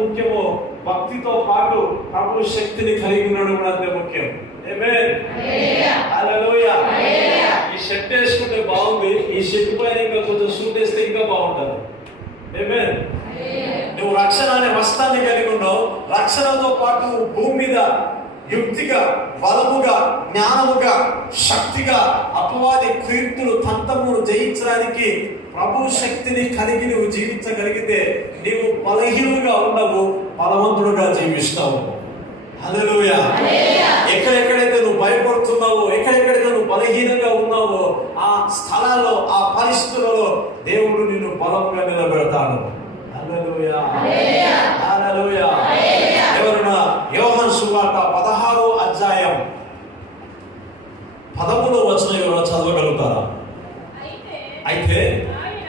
ముఖ్యమో భక్తితో పాటు ప్రభు శక్తిని కలిగి ఉండడం కూడా అంతే ముఖ్యం. ఆమేన్. హల్లెలూయా. ఈ షర్ట్ వేసుకుంటే బాగుంది, ఈ షర్ట్ పైన ఇంకా కొంచెం సూట్ వేస్తే ఇంకా బాగుంటుంది. ఆమేన్. నువ్వు రక్షణ అనే వస్త్రాన్ని కలిగి ఉన్నావు. రక్షణతో పాటు భూమి మీద యుక్తిగా, బలముగా, జ్ఞానముగా, శక్తిగా అపవాది కీర్తులు తంత్రమును జయించడానికి ప్రభు శక్తిని కలిగి నువ్వు జీవించగలిగితే నీవు బలహీనుగా ఉండవు, బలవంతుడుగా జీవిస్తావు. హల్లెలూయా. ఎక్కడెక్కడైతే నువ్వు భయపడుతున్నావో, ఎక్కడెక్కడైతే నువ్వు బలహీనంగా ఉన్నావో ఆ స్థలాల్లో, ఆ పరిస్థితులలో దేవుడు నిన్ను బలంగా నిలబెడతాడు. హల్లెలూయా. హల్లెలూయా. ఎవరైనా యోహాను సువార్త 16వ అధ్యాయం 13వ వచనం ఎవరైనా చదవగలుగుతారా? అయితే